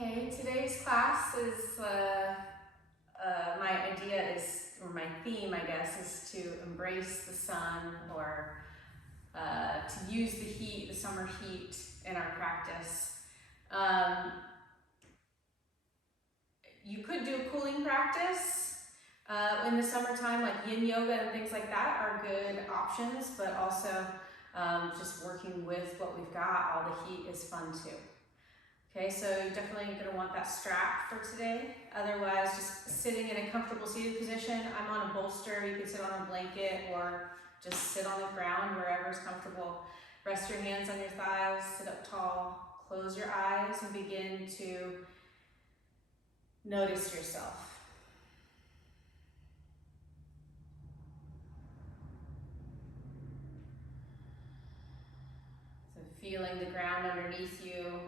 Okay, today's class is, my idea is, or my theme, I guess, is to embrace the sun or to use the heat, the summer heat in our practice. You could do a cooling practice in the summertime, like yin yoga and things like that are good options, but also just working with what we've got, all the heat is fun too. Okay, so you're definitely going to want that strap for today. Otherwise, just sitting in a comfortable seated position. I'm on a bolster. You can sit on a blanket or just sit on the ground, wherever is comfortable. Rest your hands on your thighs, sit up tall, close your eyes, and begin to notice yourself. So feeling the ground underneath you,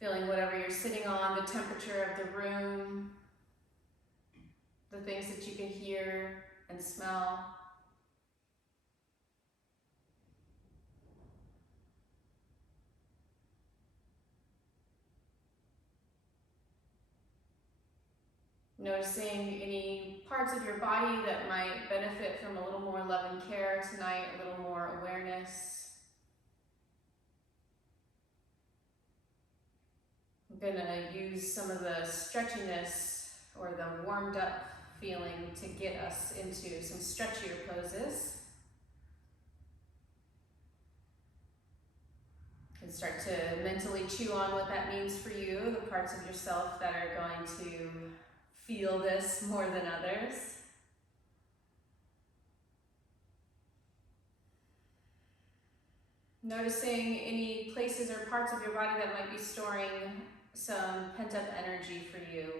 feeling whatever you're sitting on, the temperature of the room, the things that you can hear and smell. Noticing any parts of your body that might benefit from a little more love and care tonight, a little more awareness. I'm gonna use some of the stretchiness or the warmed up feeling to get us into some stretchier poses. You can start to mentally chew on what that means for you, the parts of yourself that are going to feel this more than others. Noticing any places or parts of your body that might be storing some pent-up energy for you.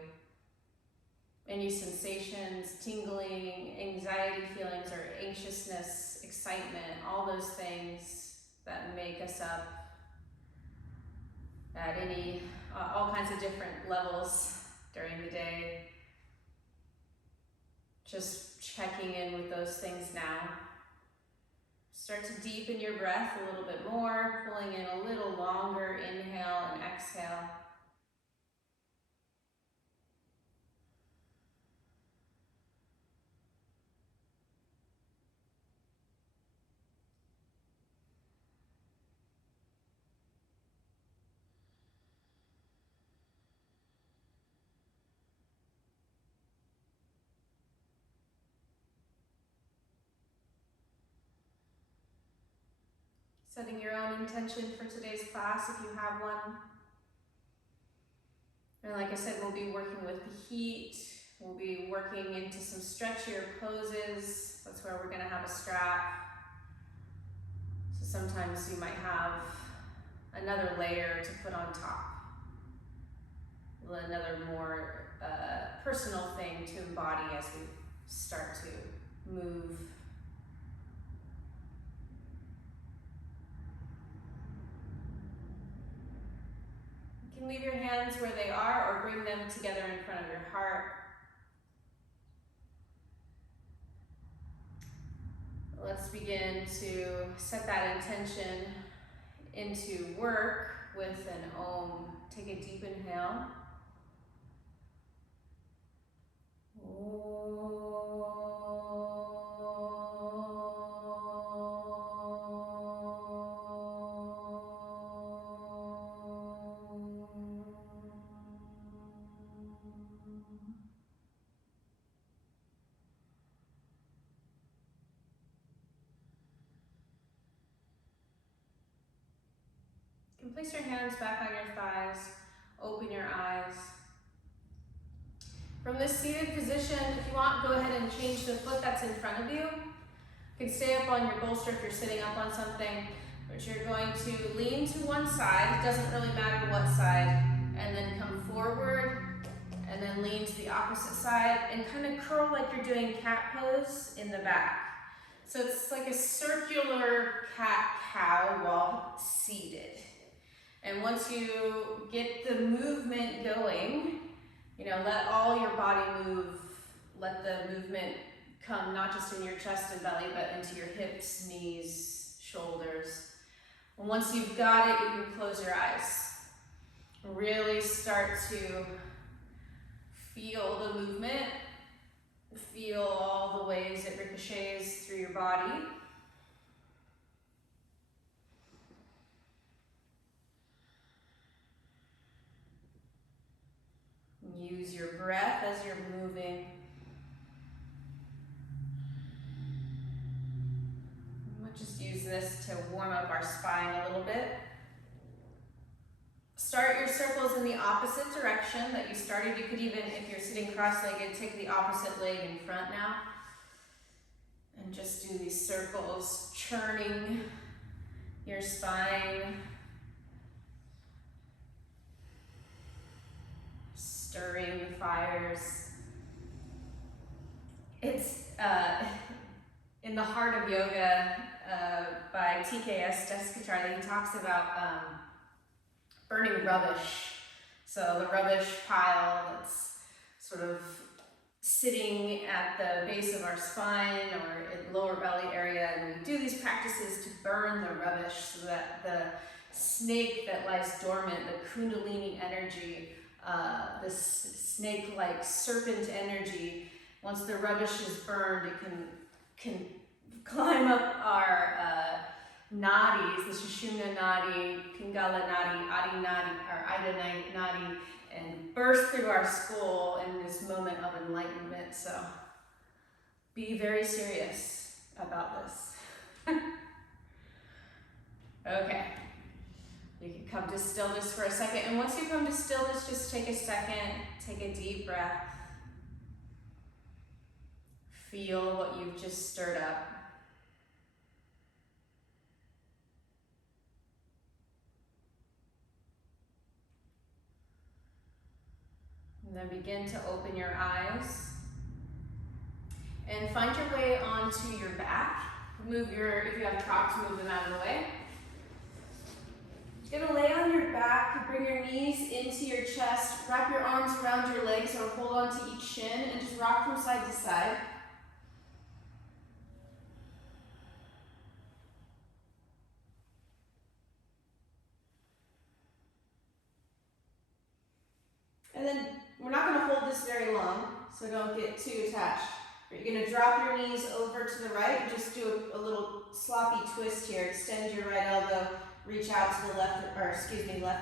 Any sensations, tingling, anxiety feelings, or anxiousness, excitement, all those things that make us up at all kinds of different levels during the day. Just checking in with those things now. Start to deepen your breath a little bit more, pulling in a little longer inhale and exhale. Setting your own intention for today's class if you have one. And like I said, we'll be working with the heat. We'll be working into some stretchier poses. That's where we're gonna have a strap. So sometimes you might have another layer to put on top. Another more personal thing to embody as we start to move. You can leave your hands where they are or bring them together in front of your heart. Let's begin to set that intention into work with an Om. Take a deep inhale. You can place your hands back on your thighs, open your eyes. From this seated position, if you want, go ahead and change the foot that's in front of you. You can stay up on your bolster if you're sitting up on something, but you're going to lean to one side, it doesn't really matter what side, and then come forward, and then lean to the opposite side, and kind of curl like you're doing cat pose in the back. So it's like a circular cat-cow while seated. And once you get the movement going, let all your body move. Let the movement come not just in your chest and belly, but into your hips, knees, shoulders. And once you've got it, you can close your eyes. Really start to feel the movement. Feel all the ways it ricochets through your body. Use your breath as you're moving. We'll just use this to warm up our spine a little bit. Start your circles in the opposite direction that you started. You could even, if you're sitting cross-legged, take the opposite leg in front now. And just do these circles, churning your spine. Stirring the fires. It's in The Heart of Yoga by TKS, Jessica Charlie. He talks about burning rubbish. So the rubbish pile that's sort of sitting at the base of our spine or in lower belly area, and we do these practices to burn the rubbish so that the snake that lies dormant, the kundalini energy, this snake-like serpent energy, once the rubbish is burned, it can climb up our nadis, the Sushumna nadi, Pingala nadi, Adi nadi, or Ida nadi, and burst through our skull in this moment of enlightenment. So be very serious about this. Okay. You can come to stillness for a second, and once you come to stillness, just take a second, take a deep breath. Feel what you've just stirred up. And then begin to open your eyes and find your way onto your back. If you have props, move them out of the way. You're gonna lay on your back, bring your knees into your chest, wrap your arms around your legs or hold on to each shin and just rock from side to side. And then we're not gonna hold this very long, so don't get too attached. You're gonna drop your knees over to the right and just do a little sloppy twist here. Extend your right elbow, reach out to the left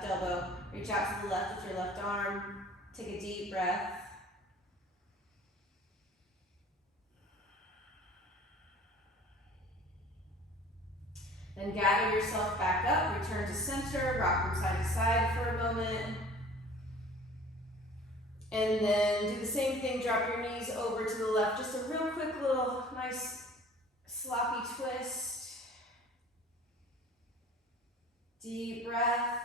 elbow, reach out to the left with your left arm. Take a deep breath. Then gather yourself back up, return to center, rock from side to side for a moment. And then do the same thing, drop your knees over to the left. Just a real quick little nice sloppy twist. Deep breath.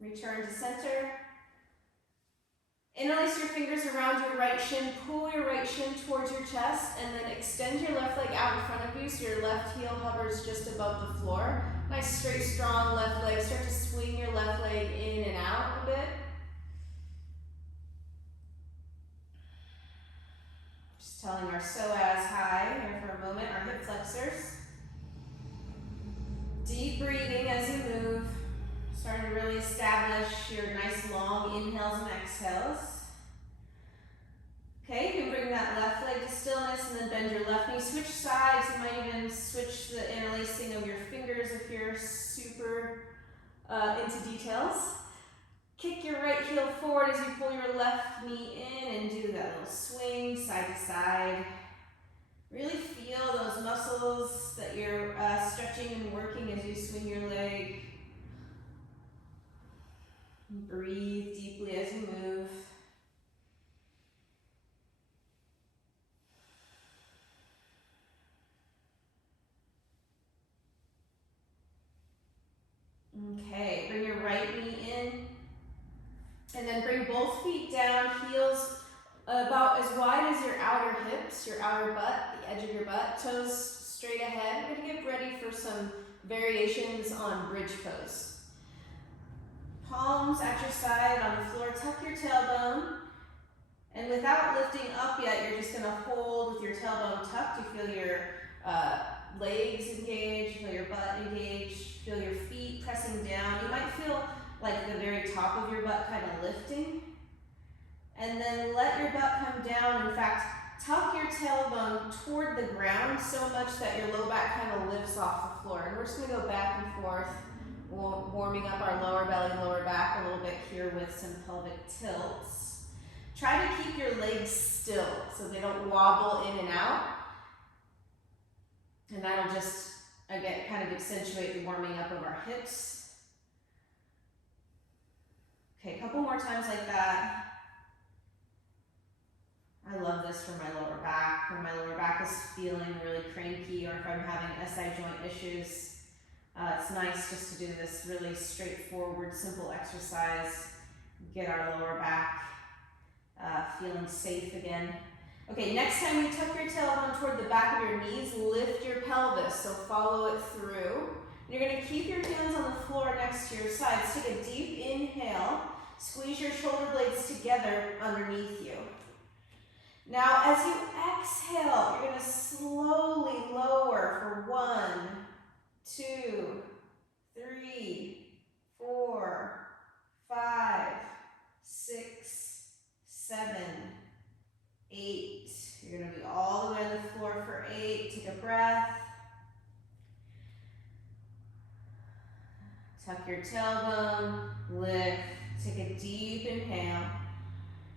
Return to center. Interlace your fingers around your right shin, pull your right shin towards your chest, and then extend your left leg out in front of you so your left heel hovers just above the floor. Nice, straight, strong left leg. Start to swing your left leg in and out a bit. Just telling our psoas high here for a moment, our hip flexors. Deep breathing as you move. Starting to really establish your nice long inhales and exhales. Okay, you can bring that left leg to stillness and then bend your left knee. Switch sides. You might even switch the interlacing of your fingers if you're super into details. Kick your right heel forward as you pull your left knee in and do that little swing side to side. Really feel those muscles that you're stretching and working as you swing your leg. Breathe deeply as you move. Okay, bring your right knee in. And then bring both feet down, heels about as wide as your outer hips, your outer butt, the edge of your butt, toes straight ahead. We're gonna get ready for some variations on bridge pose. Palms at your side on the floor, tuck your tailbone, And without lifting up yet, you're just gonna hold with your tailbone tucked. You feel your legs engaged, feel your butt engaged, feel your feet pressing down. You might feel like the very top of your butt kind of lifting. And then let your butt come down. In fact, tuck your tailbone toward the ground so much that your low back kind of lifts off the floor. And we're just gonna go back and forth, warming up our lower belly, lower back a little bit here with some pelvic tilts. Try to keep your legs still so they don't wobble in and out. And that'll just, again, kind of accentuate the warming up of our hips. Okay, a couple more times like that. I love this for my lower back. When my lower back is feeling really cranky, or if I'm having SI joint issues, it's nice just to do this really straightforward, simple exercise. Get our lower back feeling safe again. Okay, next time you tuck your tailbone toward the back of your knees, lift your pelvis, so follow it through. You're gonna keep your hands on the floor next to your sides. Take a deep inhale, squeeze your shoulder blades together underneath you. Now, as you exhale, you're gonna slowly lower for 1, 2, 3, 4, 5, 6, 7, 8. You're gonna be all the way on the floor for 8. Take a breath. Tuck your tailbone, lift, take a deep inhale.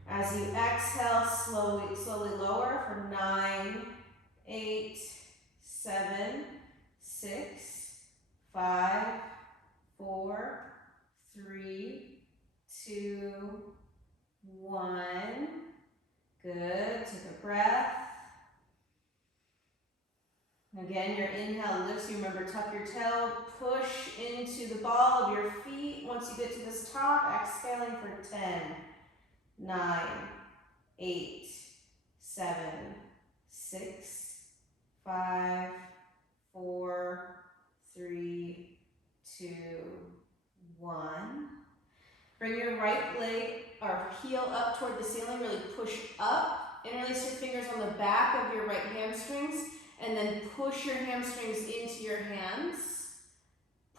As you exhale, slowly lower for 9, 8, 7, 6, 5, 4, 3, 2, 1. Good, take a breath. Again, your inhale lifts you. Remember, tuck your tail, push into the ball of your feet. Once you get to this top, exhaling for 10, 9, 8, 7, 6, 5, 4, 3, 2, 1. Bring your right leg or heel up toward the ceiling. Really push up. Interlace your fingers on the back of your right hamstrings, and then push your hamstrings into your hands.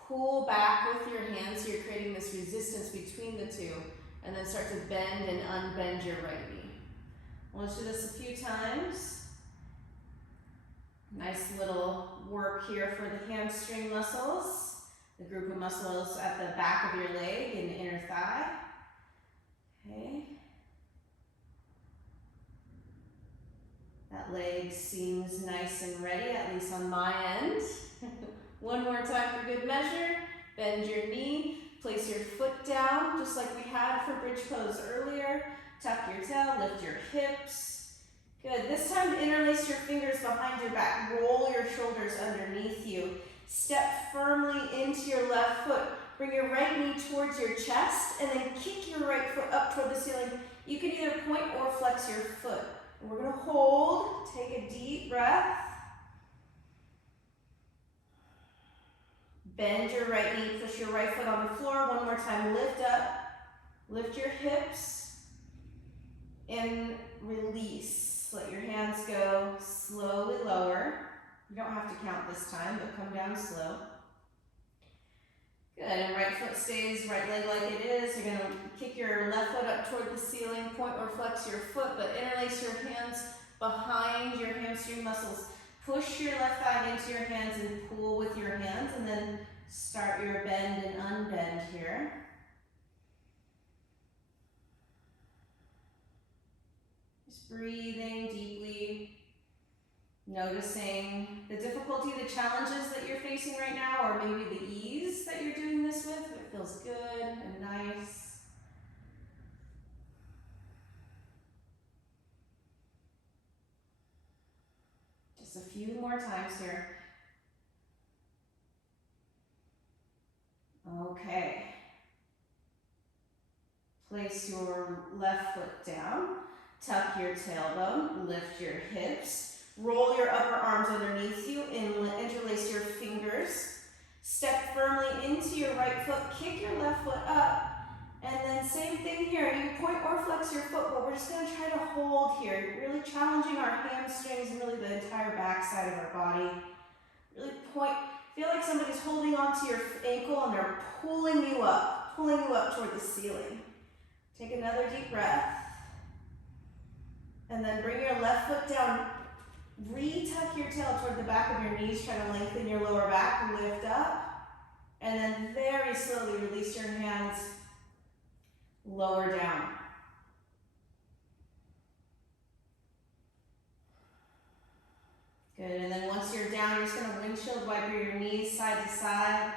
Pull back with your hands so you're creating this resistance between the two. And then start to bend and unbend your right knee. Let's do this a few times. Nice little work here for the hamstring muscles, the group of muscles at the back of your leg and the inner thigh. Okay. That leg seems nice and ready, at least on my end. One more time for good measure. Bend your knee. Place your foot down, just like we had for bridge pose earlier. Tuck your tail, lift your hips. Good. This time, interlace your fingers behind your back. Roll your shoulders underneath you. Step firmly into your left foot. Bring your right knee towards your chest, and then kick your right foot up toward the ceiling. You can either point or flex your foot. And we're going to hold. Take a deep breath. Bend your right knee, push your right foot on the floor. One more time, lift up, lift your hips, and release. Let your hands go slowly lower. You don't have to count this time, but come down slow. Good, and right foot stays, right leg like it is. You're gonna kick your left foot up toward the ceiling, point or flex your foot, but interlace your hands behind your hamstring muscles. Push your left thigh into your hands and pull with your hands, and then start your bend and unbend here. Just breathing deeply, noticing the difficulty, the challenges that you're facing right now, or maybe the ease that you're doing this with. It feels good and nice. Just a few more times here. Okay. Place your left foot down. Tuck your tailbone. Lift your hips. Roll your upper arms underneath you and interlace your fingers. Step firmly into your right foot. Kick your left foot up. And then same thing here. You point or flex your foot foot, but we're just gonna try to hold here, really challenging our hamstrings and really the entire back side of our body. Really feel like somebody's holding onto your ankle and they're pulling you up toward the ceiling. Take another deep breath. And then bring your left foot down. Re-tuck your tail toward the back of your knees. Try to lengthen your lower back. Lift up. And then very slowly release your hands. Lower down. Good. And then once you're down, you're just going to windshield wiper your knees side to side.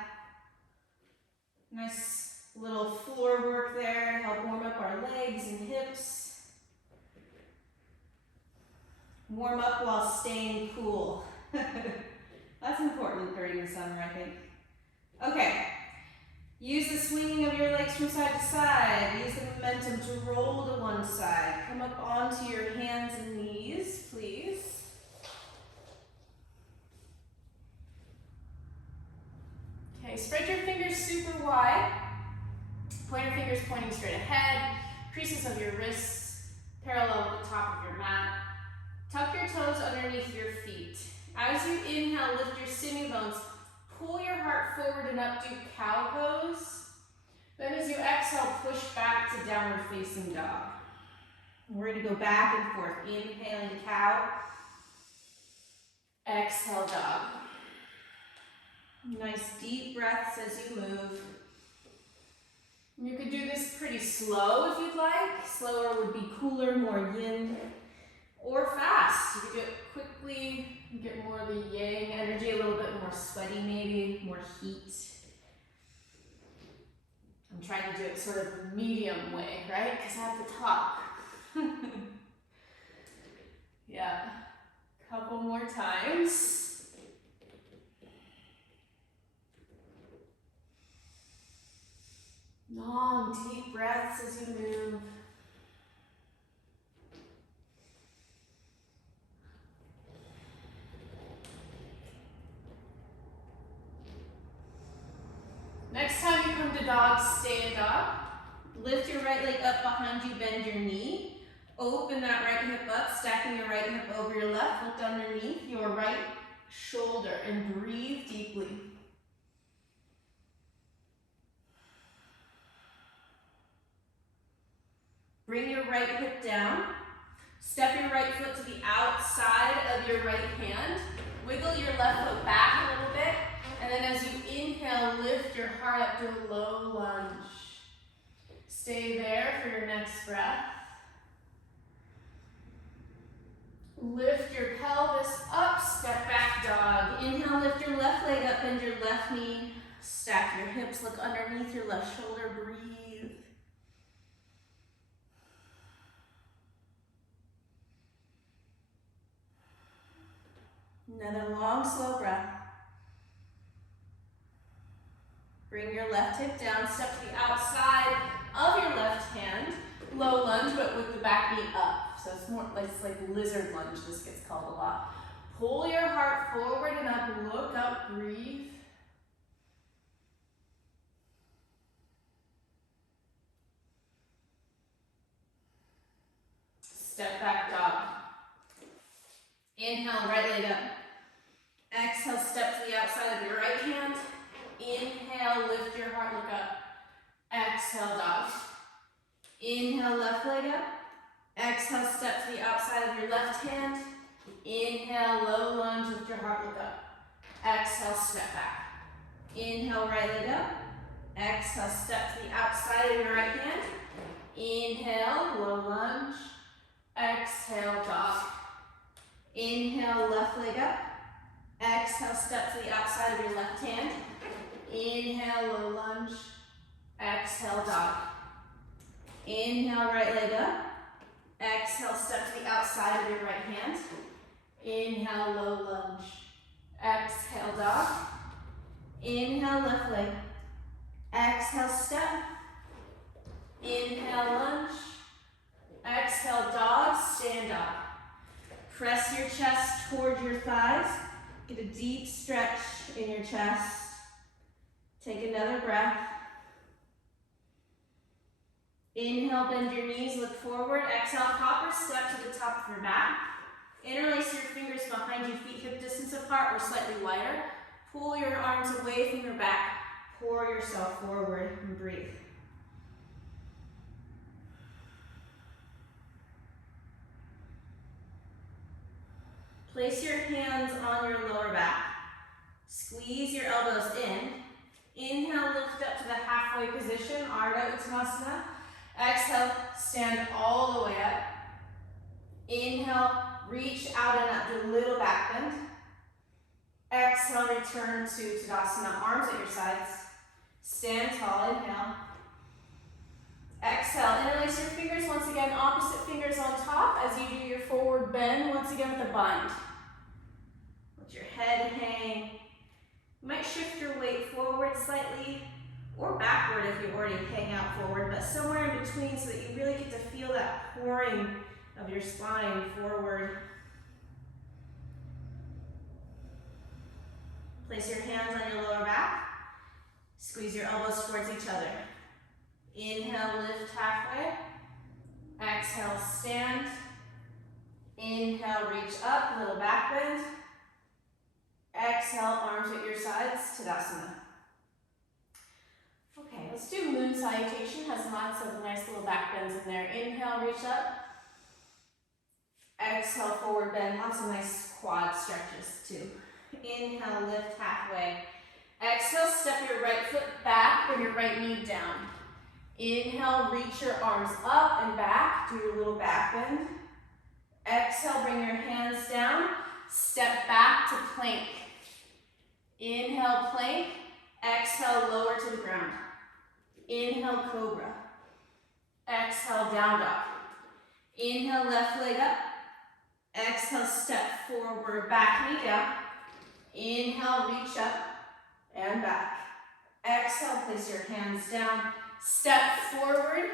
Nice little floor work there to help warm up our legs and hips. Warm up while staying cool. That's important during the summer, I think. Okay. Use the swinging of your legs from side to side. Use the momentum to roll to one side. Come up onto your hands and knees, please. Okay, spread your fingers super wide. Pointer fingers pointing straight ahead. Creases of your wrists parallel with the top of your mat. Tuck your toes underneath your feet. As you inhale, lift your sinew bones. Pull your heart forward and up, do cow pose. Then as you exhale, push back to downward facing dog. We're going to go back and forth. Inhaling cow. Exhale dog. Nice deep breaths as you move. You could do this pretty slow if you'd like. Slower would be cooler, more yin. Or fast. You can do it quickly, get more of the yang energy, a little bit more sweaty maybe, more heat. I'm trying to do it sort of the medium way, right? Because I have to talk. Yeah. Couple more times. Long, deep breaths as you move. Next time you come to dog, stay in dog. Lift your right leg up behind you, bend your knee. Open that right hip up, stacking your right hip over your left. Look underneath your right shoulder and breathe deeply. Bring your right hip down. Step your right foot to the outside of your right hand. Wiggle your left foot back a little bit. And then as you inhale, lift your heart up to a low lunge. Stay there for your next breath. Lift your pelvis up, step back dog. Inhale, lift your left leg up, bend your left knee. Stack your hips, look underneath your left shoulder, breathe. Another long, slow breath. Bring your left hip down, step to the outside of your left hand. Low lunge, but with the back knee up. So it's more like, lizard lunge, this gets called a lot. Pull your heart forward and up, look up, breathe. Step back dog. Inhale, right leg up. Exhale, step to the outside of your right hand. Inhale, lift your heart, look up. Exhale, dog. Inhale, left leg up. Exhale, step to the outside of your left hand. Inhale, low lunge, lift your heart, look up. Exhale, step back. Inhale, right leg up. Exhale, step to the outside of your right hand. Inhale, low lunge. Exhale, dog. Inhale, left leg up. Exhale, step to the outside of your left hand. Inhale, low lunge. Exhale, dog. Inhale, right leg up. Exhale, step to the outside of your right hand. Inhale, low lunge. Exhale, dog. Inhale, left leg. Exhale, step. Inhale, lunge. Exhale, dog, stand up. Press your chest toward your thighs. Get a deep stretch in your chest. Take another breath. Inhale, bend your knees, look forward. Exhale, copper step to the top of your mat. Interlace your fingers behind you, feet hip distance apart or slightly wider. Pull your arms away from your back. Pour yourself forward and breathe. Place your hands on your lower back. Squeeze your elbows in. Inhale, lift up to the halfway position, Ardha Uttanasana. Exhale, stand all the way up. Inhale, reach out and up, do a little back bend. Exhale, return to Tadasana, arms at your sides. Stand tall, inhale. Exhale, interlace your fingers once again, opposite fingers on top as you do your forward bend, once again with a bind. Let your head hang. You might shift your weight forward slightly or backward if you already hang out forward, but somewhere in between so that you really get to feel that pouring of your spine forward. Place your hands on your lower back. Squeeze your elbows towards each other. Inhale, lift halfway. Exhale, stand. Inhale, reach up, little back bend. Exhale, arms at your sides, Tadasana. Okay, let's do moon salutation. Has lots of nice little back bends in there. Inhale, reach up. Exhale, forward bend. Lots of nice quad stretches too. Inhale, lift halfway. Exhale, step your right foot back, bring your right knee down. Inhale, reach your arms up and back, do your little back bend. Exhale, bring your hands down, step back to plank. Inhale, plank. Exhale, lower to the ground. Inhale, cobra. Exhale, down dog. Inhale, left leg up. Exhale, step forward, back knee down. Inhale, reach up and back. Exhale, place your hands down. Step forward.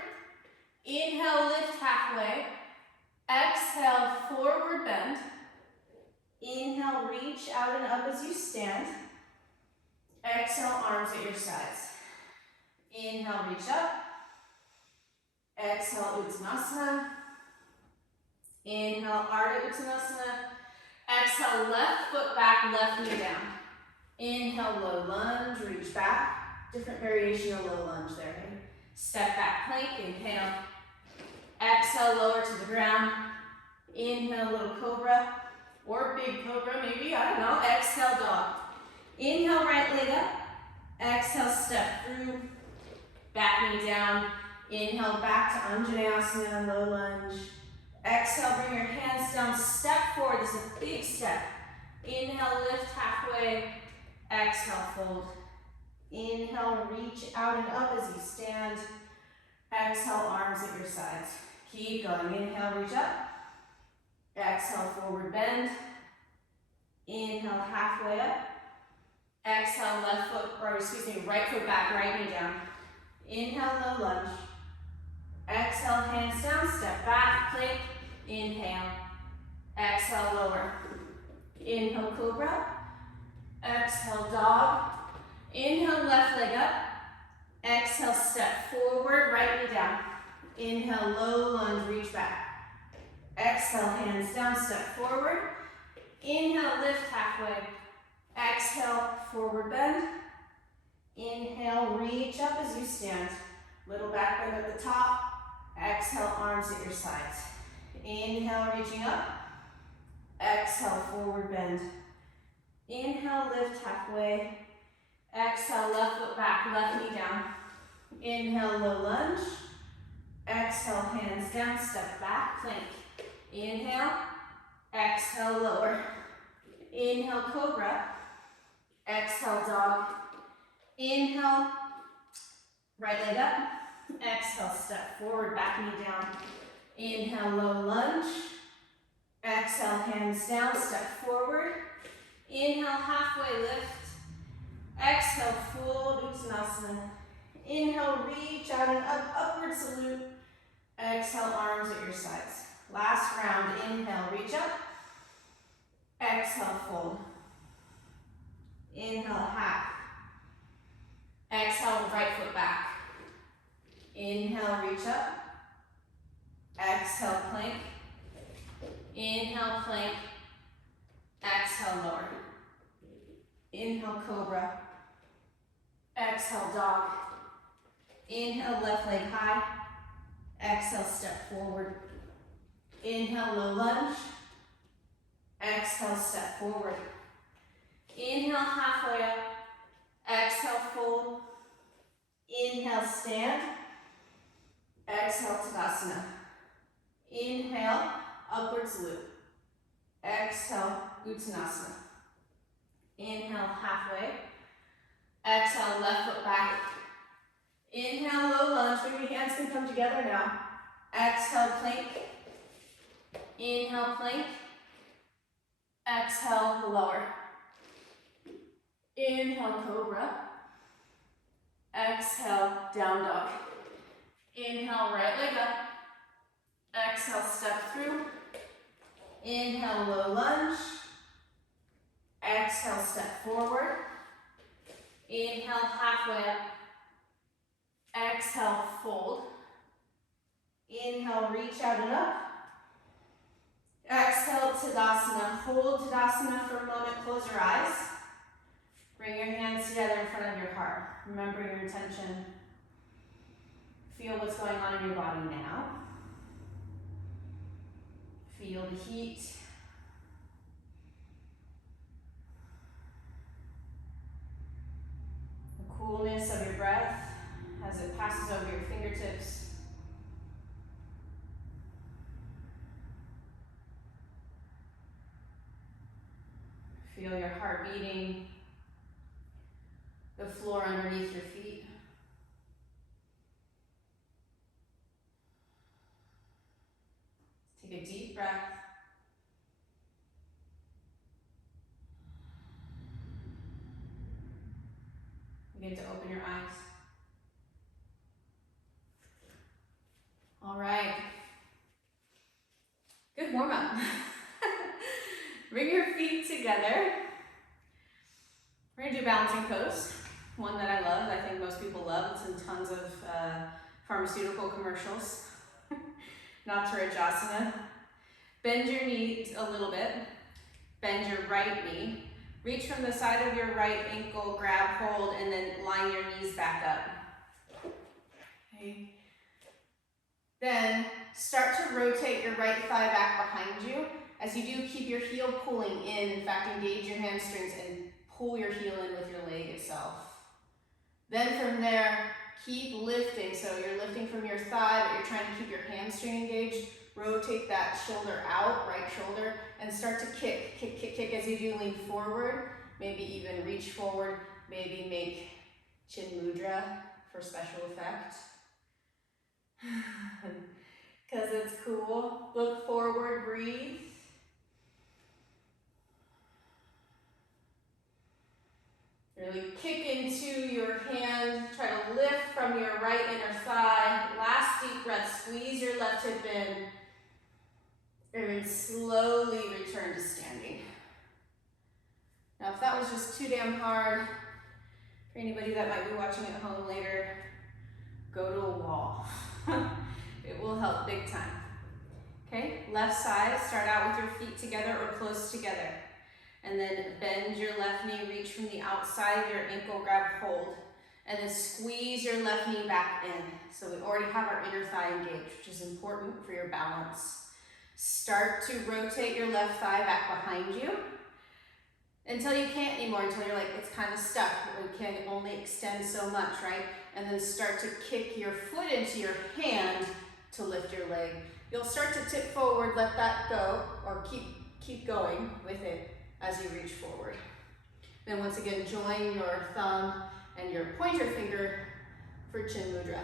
Inhale, lift halfway. Exhale, forward bend. Inhale, reach out and up as you stand. Exhale, arms at your sides. Inhale, reach up. Exhale, Uttanasana. Inhale, Ardha Uttanasana. Exhale, left foot back, left knee down. Inhale, low lunge, reach back. Different variation of low lunge there. Okay? Step back, plank, inhale. Exhale, lower to the ground. Inhale, little cobra. Or big cobra, maybe, I don't know. Exhale, dog. Inhale, right leg up. Exhale, step through. Back knee down. Inhale, back to Anjaneyasana, low lunge. Exhale, bring your hands down, step forward. This is a big step. Inhale, lift halfway. Exhale, fold. Inhale, reach out and up as you stand. Exhale, arms at your sides. Keep going. Inhale, reach up. Exhale, forward bend. Inhale, halfway up. Exhale, left foot, or excuse me, right foot back, right knee down. Inhale, low lunge. Exhale, hands down, step back, plank. Inhale. Exhale, lower. Inhale, cobra. Exhale, dog. Inhale, left leg up. Exhale, step forward, right knee down. Inhale, low lunge, reach back. Exhale, hands down, step forward. Inhale, lift halfway. Exhale, forward bend. Inhale, reach up as you stand. Little back bend at the top. Exhale, arms at your sides. Inhale, reaching up. Exhale, forward bend. Inhale, lift halfway. Exhale, left foot back, left knee down. Inhale, low lunge. Exhale, hands down, step back, plank. Inhale. Exhale, lower. Inhale, cobra. Exhale, dog. Inhale, right leg up. Exhale, step forward, back knee down. Inhale, low lunge. Exhale, hands down, step forward. Inhale, halfway lift. Exhale, full Uttanasana. Inhale, reach out and up, upward salute. Exhale, arms at your sides. Last round, inhale, reach up. Exhale, fold. Inhale, half. Exhale, right foot back. Inhale, reach up. Exhale, plank. Inhale, plank. Exhale, lower. Inhale, cobra. Exhale, dog. Inhale, left leg high. Exhale, step forward. Inhale, low lunge. Exhale, step forward. Inhale, halfway up. Exhale, fold. Inhale, stand. Exhale, Tadasana. Inhale, upwards loop. Exhale, Uttanasana. Inhale, halfway. Exhale, left foot back. Inhale, low lunge. Maybe hands can come together now. Exhale, plank. Inhale, plank. Exhale, lower. Inhale, cobra. Exhale, down dog. Inhale, right leg up. Exhale, step through. Inhale, low lunge. Exhale, step forward. Inhale, halfway up. Exhale, fold. Inhale, reach out and up. Exhale, Tadasana. Hold Tadasana for a moment. Close your eyes. Bring your hands together in front of your heart. Remember your intention. Feel what's going on in your body now. Feel the heat. The coolness of your breath as it passes over your fingertips. Feel your heart beating, the floor underneath your feet. Take a deep breath. Begin to open your eyes. All right. Good warm up. Bring your feet together. We're gonna do balancing pose. One that I love, I think most people love. It's in tons of pharmaceutical commercials. Natarajasana. Bend your knees a little bit. Bend your right knee. Reach from the side of your right ankle, grab hold, and then line your knees back up. Okay. Then start to rotate your right thigh back behind you. As you do, keep your heel pulling in. In fact, engage your hamstrings and pull your heel in with your leg itself. Then from there, keep lifting. So you're lifting from your thigh, but you're trying to keep your hamstring engaged. Rotate that shoulder out, right shoulder, and start to kick, kick, kick, kick. As you do, lean forward, maybe even reach forward, maybe make chin mudra for special effect. Because it's cool. Look forward, breathe. Really kick into your hand. Try to lift from your right inner thigh. Last deep breath. Squeeze your left hip in. And then slowly return to standing. Now, if that was just too damn hard, for anybody that might be watching at home later, go to a wall. It will help big time. Okay, left side, start out with your feet together or close together. And then bend your left knee, reach from the outside of your ankle, grab hold. And then squeeze your left knee back in. So we already have our inner thigh engaged, which is important for your balance. Start to rotate your left thigh back behind you until you can't anymore, until you're like, it's kind of stuck. We can only extend so much, right? And then start to kick your foot into your hand to lift your leg. You'll start to tip forward, let that go, or keep going with it as you reach forward. Then once again, join your thumb and your pointer finger for chin mudra.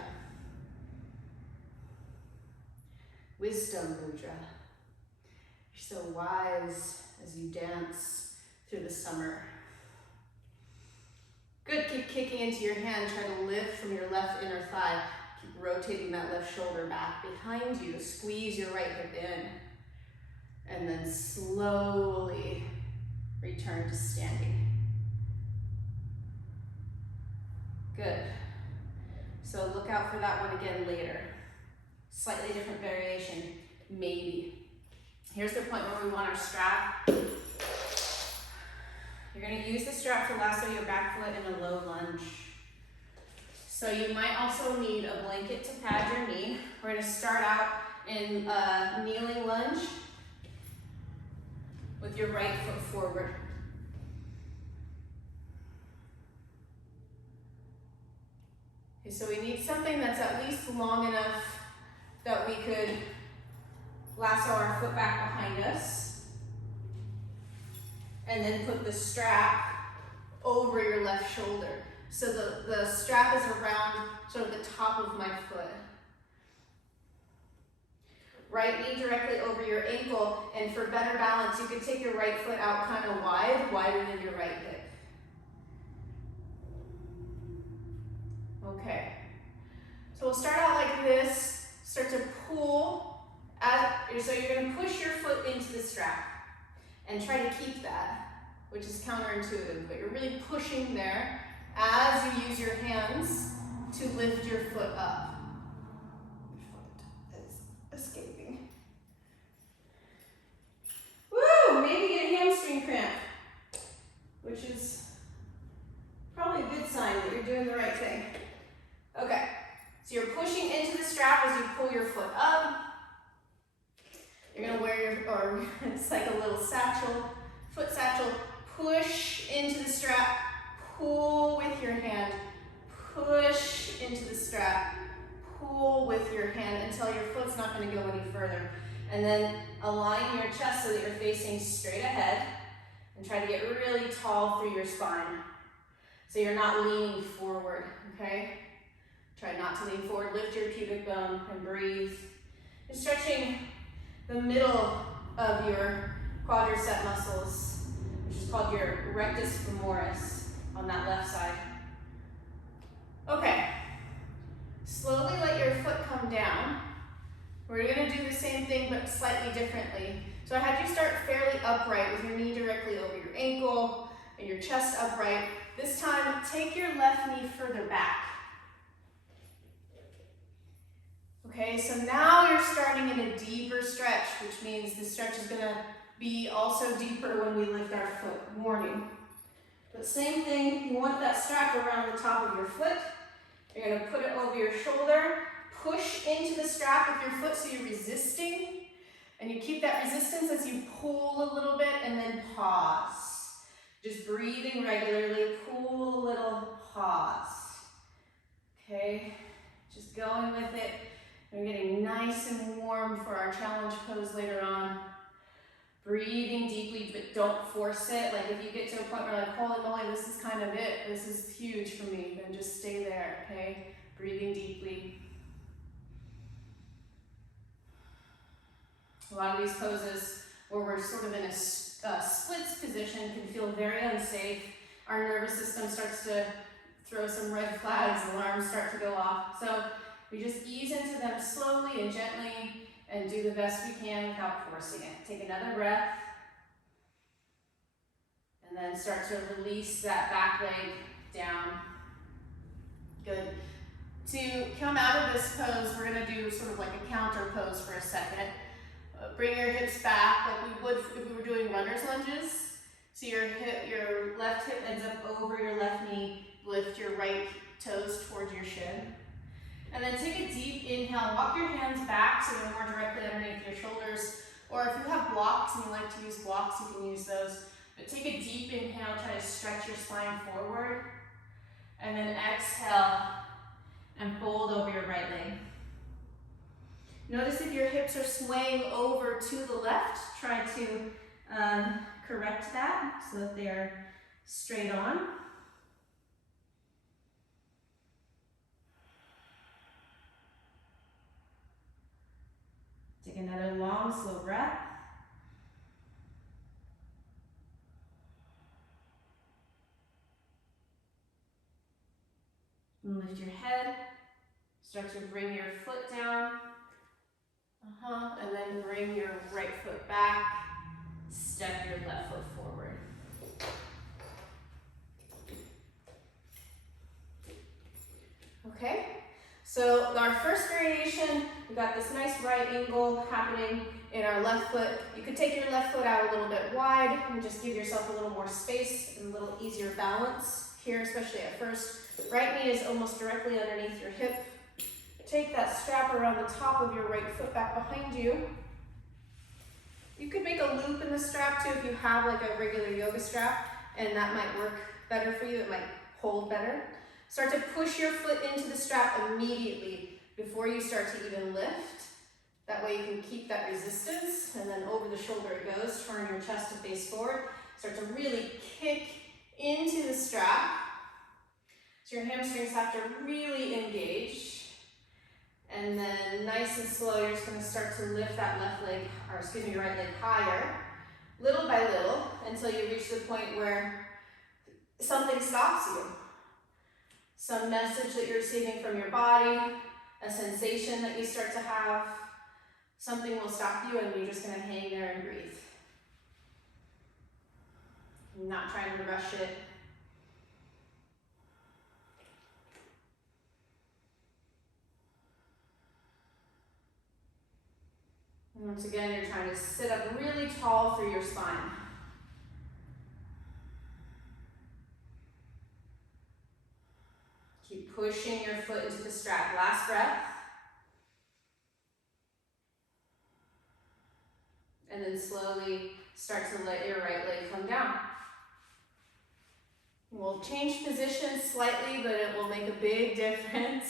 Wisdom mudra. You're so wise as you dance through the summer. Good, keep kicking into your hand. Try to lift from your left inner thigh. Keep rotating that left shoulder back behind you. Squeeze your right hip in. And then slowly return to standing. Good. So look out for that one again later. Slightly different variation, maybe. Here's the point where we want our strap. You're going to use the strap to lasso your back foot in a low lunge. So you might also need a blanket to pad your knee. We're going to start out in a kneeling lunge with your right foot forward. Okay, so we need something that's at least long enough that we could lasso our foot back behind us, and then put the strap over your left shoulder. So the strap is around sort of the top of my foot. Right knee directly over your ankle, and for better balance, you could take your right foot out kind of wide, wider than your right hip. Okay, so we'll start out like this, start to pull, so you're going to push your foot into the strap and try to keep that, which is counterintuitive, but you're really pushing there as you use your hands to lift your foot up. Your foot is escaping. Woo! Maybe get a hamstring cramp, which is probably a good sign that you're doing the right thing. Okay, so you're pushing into the strap as you pull your foot up. You're gonna wear it's like a little satchel, foot satchel. Push into the strap, pull with your hand, push into the strap, pull with your hand until your foot's not gonna go any further. And then align your chest so that you're facing straight ahead and try to get really tall through your spine. So you're not leaning forward, okay? Try not to lean forward, lift your pubic bone and breathe. You're stretching the middle of your quadricep muscles, which is called your rectus femoris on that left side. Okay, slowly let your foot come down. We're gonna do the same thing but slightly differently. So I had you start fairly upright with your knee directly over your ankle and your chest upright. This time, take your left knee further back. Okay, so now you're starting in a deeper stretch, which means the stretch is gonna be also deeper when we lift our foot. Warning. But same thing, you want that strap around the top of your foot. You're gonna put it over your shoulder, push into the strap with your foot so you're resisting, and you keep that resistance as you pull a little bit and then pause. Just breathing regularly, pull a little, pause. Okay, just going with it. We're getting nice and warm for our challenge pose later on. Breathing deeply, but don't force it. Like if you get to a point where like, holy moly, this is kind of it. This is huge for me. Then just stay there, okay? Breathing deeply. A lot of these poses where we're sort of in a splits position can feel very unsafe. Our nervous system starts to throw some red flags, alarms start to go off. So we just ease into them slowly and gently and do the best we can without forcing it. Take another breath. And then start to release that back leg down. Good. To come out of this pose, we're gonna do sort of like a counter pose for a second. Bring your hips back like we would if we were doing runner's lunges. So your left hip ends up over your left knee. Lift your right toes towards your shin. And then take a deep inhale. Walk your hands back so they're more directly underneath your shoulders. Or if you have blocks and you like to use blocks, you can use those. But take a deep inhale. Try to stretch your spine forward. And then exhale and fold over your right leg. Notice if your hips are swaying over to the left, try to correct that so that they're straight on. Take another long, slow breath. And lift your head. Start to bring your foot down. And then bring your right foot back. Step your left foot forward. Okay, So our first variation, we've got this nice right angle happening in our left foot. You could take your left foot out a little bit wide and just give yourself a little more space and a little easier balance here, especially at first. Right knee is almost directly underneath your hip. Take that strap around the top of your right foot back behind you. You could make a loop in the strap too if you have like a regular yoga strap, and that might work better for you. It might hold better. Start to push your foot into the strap immediately before you start to even lift. That way you can keep that resistance, and then over the shoulder it goes. Turn your chest to face forward. Start to really kick into the strap. So your hamstrings have to really engage. And then nice and slow, you're just gonna start to lift that your right leg higher, little by little, until you reach the point where something stops you. Some message that you're receiving from your body, a sensation that you start to have, something will stop you and you're just gonna hang there and breathe. You're not trying to rush it. And once again, you're trying to sit up really tall through your spine. Keep pushing your foot into the strap. Last breath. And then slowly start to let your right leg come down. We'll change position slightly, but it will make a big difference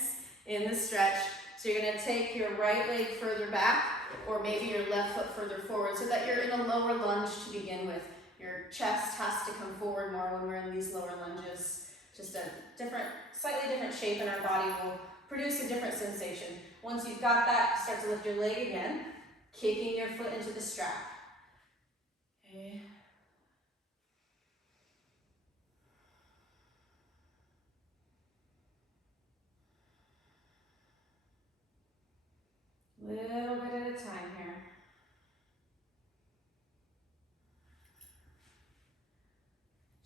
in the stretch. So you're going to take your right leg further back, or maybe your left foot further forward, so that you're in a lower lunge to begin with. Your chest has to come forward more when we're in these lower lunges. Just a slightly different shape in our body will produce a different sensation. Once you've got that, start to lift your leg again, kicking your foot into the strap. Okay. Little bit at a time here.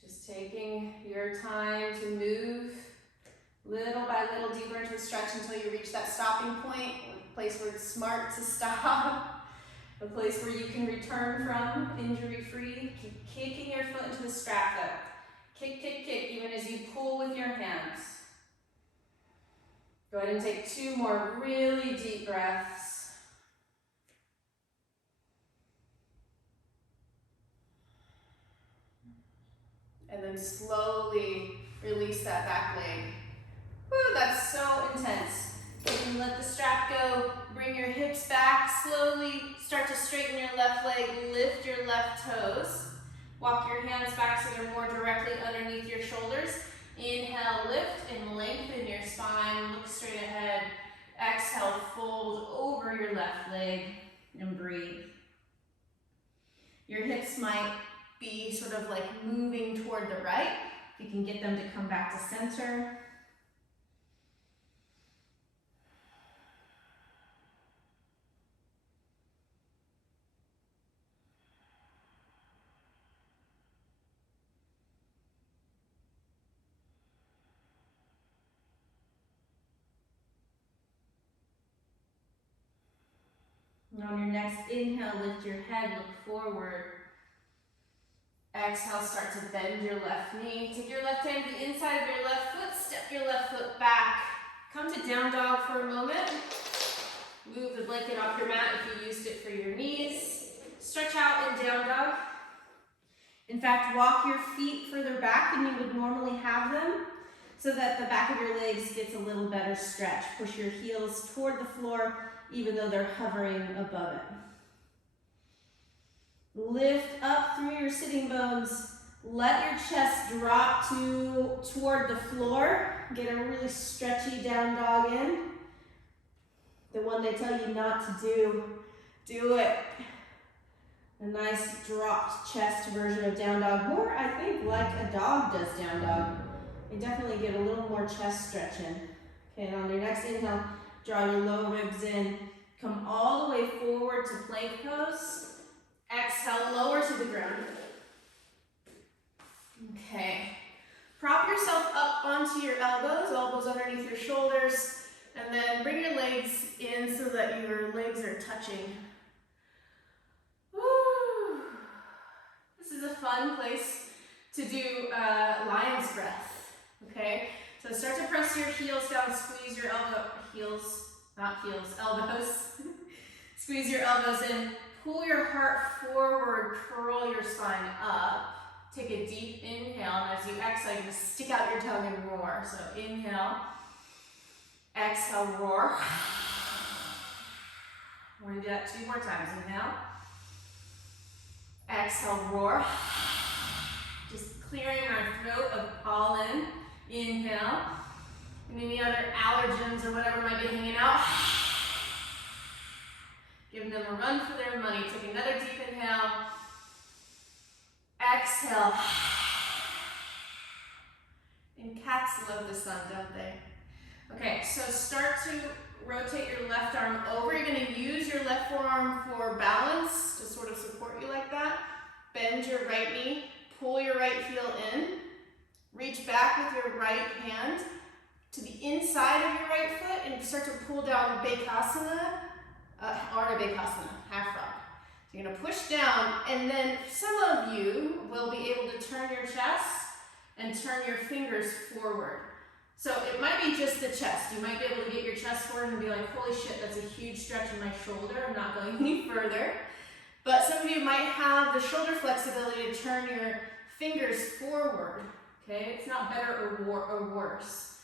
Just taking your time to move little by little deeper into the stretch until you reach that stopping point, a place where it's smart to stop, a place where you can return from injury-free. Keep kicking your foot into the strap though. Kick, kick, kick, even as you pull with your hands. Go ahead and take 2 more really deep breaths. And then slowly release that back leg. Woo, that's so intense. You can let the strap go, bring your hips back, slowly start to straighten your left leg, lift your left toes. Walk your hands back so they're more directly underneath your shoulders. Inhale, lift and lengthen your spine, look straight ahead. Exhale, fold over your left leg and breathe. Your hips might be sort of like moving toward the right. You can get them to come back to center. And on your next inhale, lift your head, look forward. Exhale, start to bend your left knee. Take your left hand to the inside of your left foot, step your left foot back. Come to down dog for a moment. Move the blanket off your mat if you used it for your knees. Stretch out in down dog. In fact, walk your feet further back than you would normally have them, so that the back of your legs gets a little better stretch. Push your heels toward the floor, even though they're hovering above it. Lift up through your sitting bones. Let your chest drop toward the floor. Get a really stretchy down dog in. The one they tell you not to do, do it. A nice dropped chest version of down dog. More, I think, like a dog does down dog. You definitely get a little more chest stretching. Okay, and on your next inhale, draw your low ribs in. Come all the way forward to plank pose. Exhale, lower to the ground. Okay. Prop yourself up onto your elbows underneath your shoulders. And then bring your legs in so that your legs are touching. Woo. This is a fun place to do lion's breath, okay? So start to press your heels down, squeeze your elbows. Squeeze your elbows in, pull your heart forward, curl your spine up. Take a deep inhale, and as you exhale, you just stick out your tongue and roar. So inhale, exhale, roar. We're gonna do that 2 more times. Inhale, exhale, roar. Just clearing our throat of pollen. Inhale. And any other allergens or whatever might be hanging out, give them a run for their money. Take another deep inhale. Exhale. And cats love the sun, don't they? Okay, so start to rotate your left arm over. You're going to use your left forearm for balance to sort of support you like that. Bend your right knee, pull your right heel in, reach back with your right hand to the inside of your right foot and start to pull down Bakasana, Ardha Bakasana, half frog. So you're going to push down, and then some of you will be able to turn your chest and turn your fingers forward. So it might be just the chest. You might be able to get your chest forward and be like, holy shit, that's a huge stretch in my shoulder. I'm not going any further. But some of you might have the shoulder flexibility to turn your fingers forward. Okay, it's not better or worse.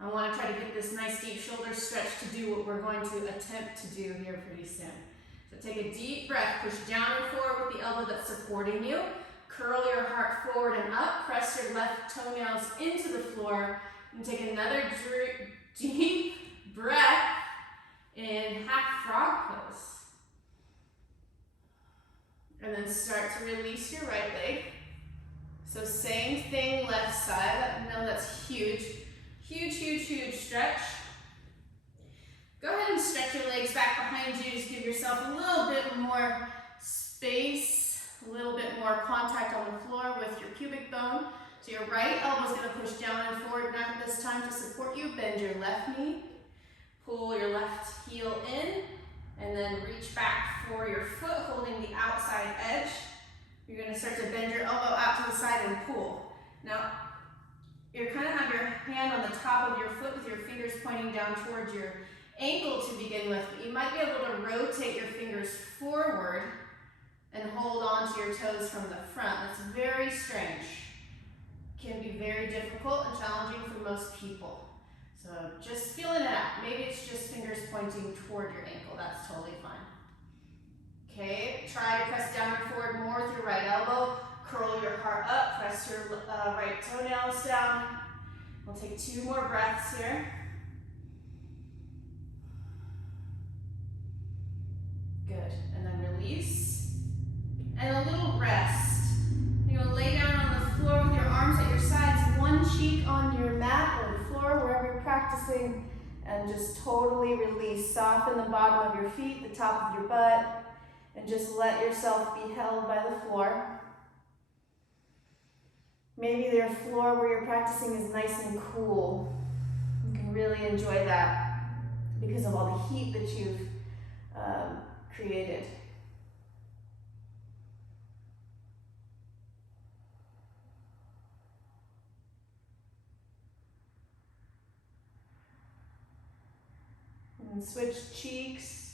I want to try to get this nice deep shoulder stretch to do what we're going to attempt to do here pretty soon. So take a deep breath, push down and forward with the elbow that's supporting you. Curl your heart forward and up, press your left toenails into the floor, and take another deep breath in half frog pose. And then start to release your right leg. So same thing, left side. I know that's huge. Huge, huge, huge stretch. Go ahead and stretch your legs back behind you. Just give yourself a little bit more space, a little bit more contact on the floor with your pubic bone. So your right elbow is going to push down and forward now this time to support you. Bend your left knee. Pull your left heel in. And then reach back for your foot, holding the outside edge. You're going to start to bend your elbow out to the side and pull. Now, you kind of have your hand on the top of your foot with your fingers pointing down towards your ankle to begin with, but you might be able to rotate your fingers forward and hold on to your toes from the front. That's very strange. Can be very difficult and challenging for most people. So just feeling it out. Maybe it's just fingers pointing toward your ankle. That's totally fine. Okay, try to press down and forward more with your right elbow. Curl your heart up, press your right toenails down. We'll take 2 more breaths here. Good, and then release. And a little rest. You're gonna lay down on the floor with your arms at your sides, one cheek on your mat or the floor, wherever you're practicing, and just totally release. Soften the bottom of your feet, the top of your butt, and just let yourself be held by the floor. Maybe your floor where you're practicing is nice and cool. You can really enjoy that because of all the heat that you've created. And switch cheeks.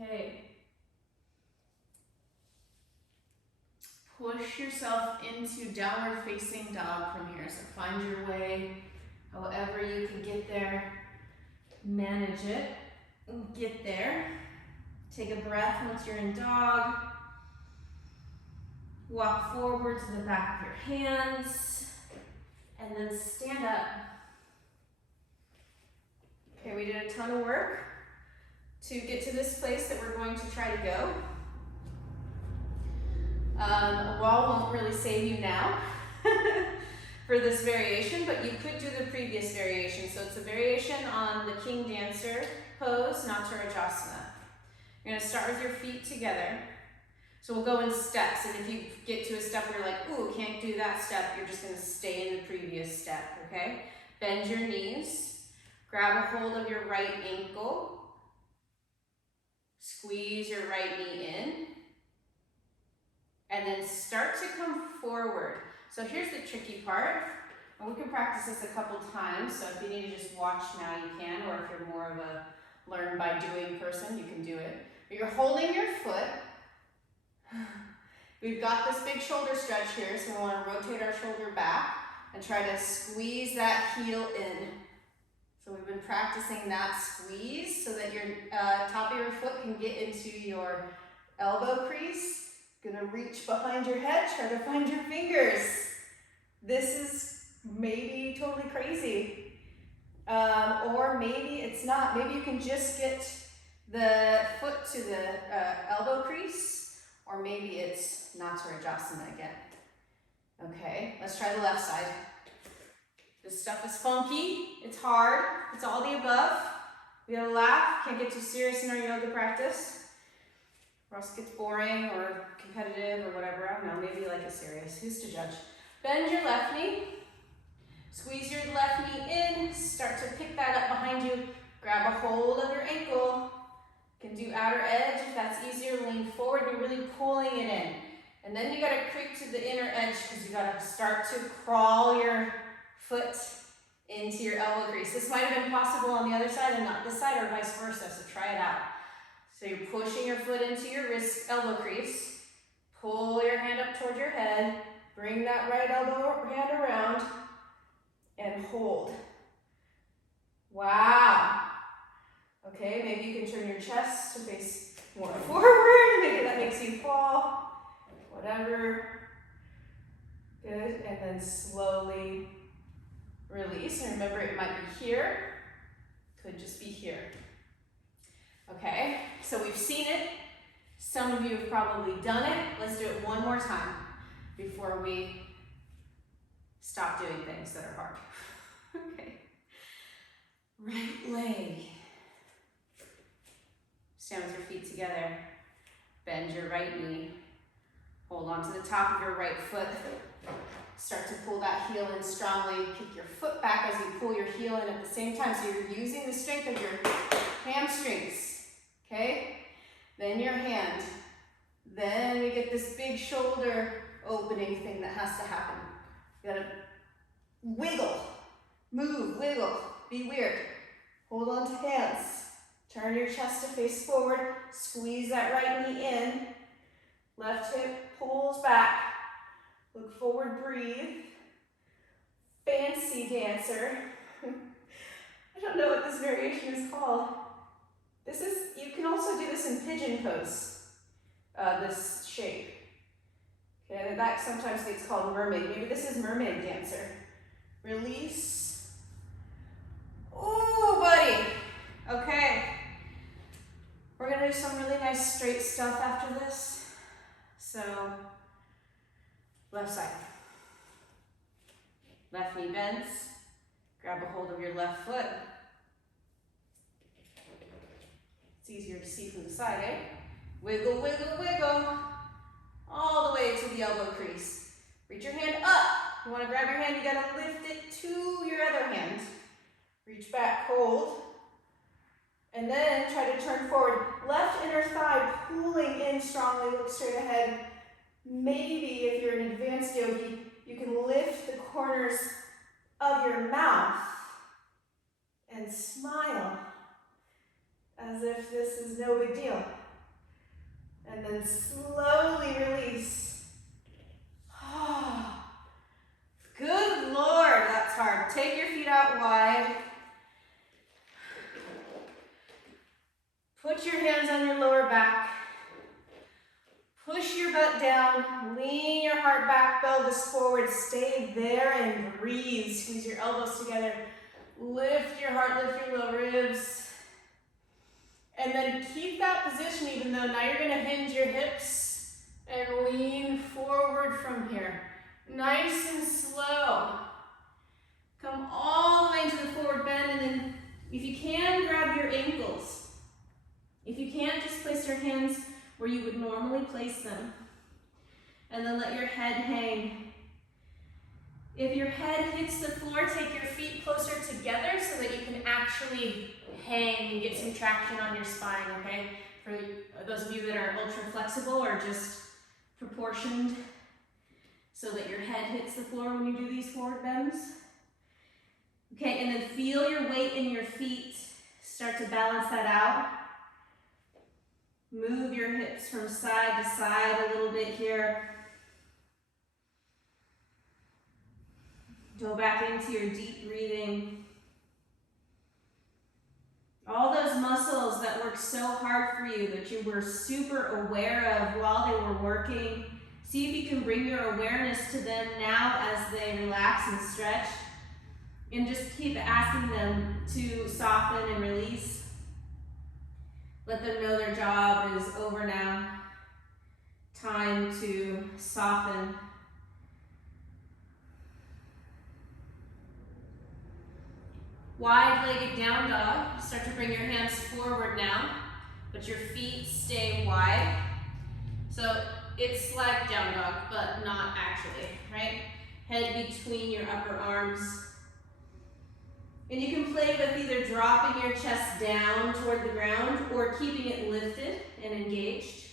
Okay. Push yourself into downward facing dog from here. So find your way, however you can get there. Manage it. Get there. Take a breath once you're in dog. Walk forward to the back of your hands. And then stand up. Okay, we did a ton of work to get to this place that we're going to try to go. A wall won't really save you now for this variation, but you could do the previous variation. So it's a variation on the King Dancer pose, Natarajasana. You're gonna start with your feet together. So we'll go in steps, and if you get to a step where you're like, ooh, can't do that step, you're just gonna stay in the previous step, okay? Bend your knees, grab a hold of your right ankle, squeeze your right knee in, and then start to come forward. So here's the tricky part, and we can practice this a couple times, so if you need to just watch now, you can, or if you're more of a learn by doing person, you can do it. But you're holding your foot. We've got this big shoulder stretch here, so we want to rotate our shoulder back and try to squeeze that heel in. So we've been practicing that squeeze so that your top of your foot can get into your elbow crease. Gonna reach behind your head, try to find your fingers. This is maybe totally crazy. Or maybe it's not. Maybe you can just get the foot to the elbow crease, or maybe it's Natarajasana again. Okay, let's try the left side. This stuff is funky, it's hard, it's all the above. We gotta laugh, can't get too serious in our yoga practice, or else it gets boring or competitive or whatever. I don't know, maybe you like it serious. Who's to judge? Bend your left knee, squeeze your left knee in, start to pick that up behind you, grab a hold of your ankle. You can do outer edge if that's easier, lean forward, you're really pulling it in. And then you gotta creep to the inner edge because you gotta start to crawl your foot into your elbow crease. This might have been possible on the other side and not this side, or vice versa, so try it out. So you're pushing your foot into your wrist elbow crease, pull your hand up toward your head, bring that right elbow hand around, and hold. Wow. Okay, maybe you can turn your chest to face more forward, maybe that makes you fall, whatever. Good, and then slowly release, and remember it might be here, could just be here. Okay, so we've seen it. Some of you have probably done it. Let's do it one more time before we stop doing things that are hard. Okay, right leg. Stand with your feet together. Bend your right knee. Hold on to the top of your right foot. Start to pull that heel in strongly. Kick your foot back as you pull your heel in at the same time. So you're using the strength of your hamstrings. Okay? Then your hand. Then we get this big shoulder opening thing that has to happen. You gotta wiggle, move, wiggle, be weird. Hold on to hands. Turn your chest to face forward. Squeeze that right knee in. Left hip pulls back. Look forward, breathe. Fancy dancer. I don't know what this variation is called. You can also do this in pigeon pose, this shape. Okay, that sometimes gets called mermaid. Maybe this is mermaid dancer. Release. Ooh, buddy. Okay. We're gonna do some really nice straight stuff after this. So, left side. Left knee bends. Grab a hold of your left foot. It's easier to see from the side, eh? Wiggle, wiggle, wiggle. All the way to the elbow crease. Reach your hand up. You want to grab your hand, you got to lift it to your other hand. Reach back, hold. And then try to turn forward. Left inner thigh pulling in strongly, look straight ahead. Maybe if you're an advanced yogi, you can lift the corners of your mouth and smile as if this is no big deal. And then slowly release. Good Lord, that's hard. Take your feet out wide. Put your hands on your lower back. Push your butt down. Lean your heart back, pelvis forward. Stay there and breathe. Squeeze your elbows together. Lift your heart, lift your low ribs. And then keep that position even though now you're going to hinge your hips And lean forward from here. Nice and slow. Come all the way into the forward bend, and then if you can, grab your ankles. If you can't, just place your hands where you would normally place them. And then let your head hang. If your head hits the floor, take your feet closer together so that you can actually hang and get some traction on your spine, okay? For those of you that are ultra flexible or just proportioned, so that your head hits the floor when you do these forward bends. Okay, and then feel your weight in your feet. Start to balance that out. Move your hips from side to side a little bit here. Go back into your deep breathing. All those muscles that worked so hard for you, that you were super aware of while they were working, see if you can bring your awareness to them now as they relax and stretch. And just keep asking them to soften and release. Let them know their job is over now. Time to soften. Wide-legged down dog. Start to bring your hands forward now, but your feet stay wide. So it's like down dog, but not actually, right? Head between your upper arms. And you can play with either dropping your chest down toward the ground or keeping it lifted and engaged.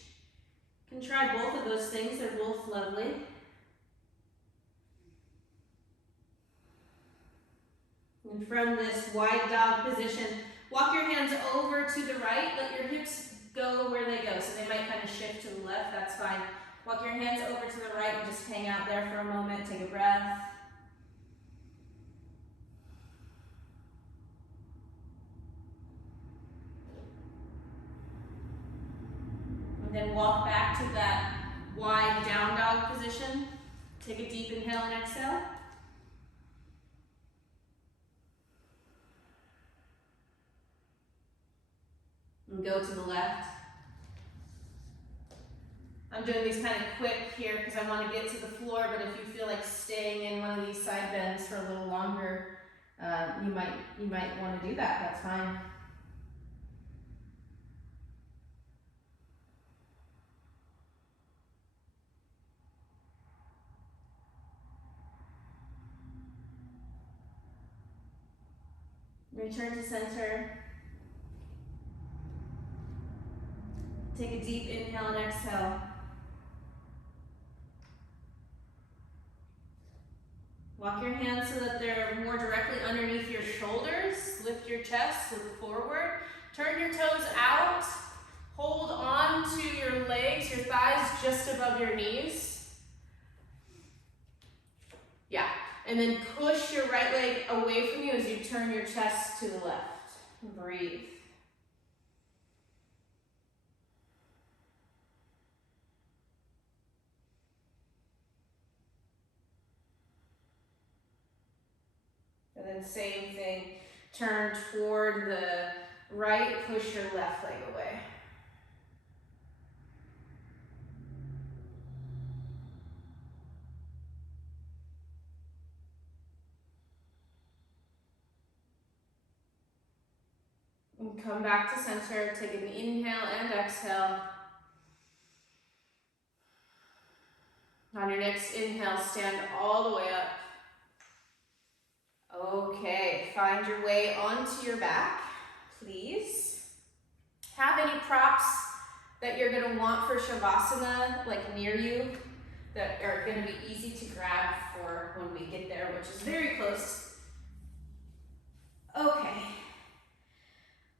You can try both of those things, they're both lovely. And from this wide dog position, walk your hands over to the right, let your hips go where they go. So they might kind of shift to the left, that's fine. Walk your hands over to the right and just hang out there for a moment, take a breath. Then walk back to that wide down dog position. Take a deep inhale and exhale. And go to the left. I'm doing these kind of quick here because I want to get to the floor, but if you feel like staying in one of these side bends for a little longer, you might want to do that. That's fine. Return to center. Take a deep inhale and exhale. Walk your hands so that they're more directly underneath your shoulders. Lift your chest, look forward. Turn your toes out. Hold on to your legs, your thighs just above your knees. Yeah. And then push your right leg away from you as you turn your chest to the left. Breathe. And then same thing, turn toward the right, push your left leg away. And come back to center, take an inhale and exhale. On your next inhale, stand all the way up. Okay, find your way onto your back, please. Have any props that you're gonna want for Shavasana, like near you, that are gonna be easy to grab for when we get there, which is very close. Okay.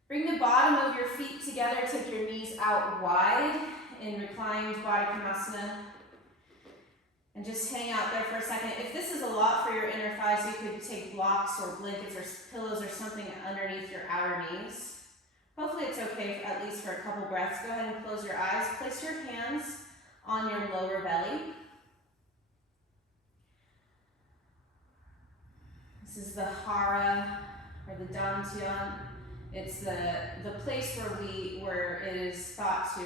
Bring the bottom of your feet together, take your knees out wide in reclined Baddha Konasana. And just hang out there for a second. If this is a lot for your inner thighs, you could take blocks or blankets or pillows or something underneath your outer knees. Hopefully it's okay, at least for a couple breaths. Go ahead and close your eyes. Place your hands on your lower belly. This is the hara, or the dantian. It's the place where it is thought to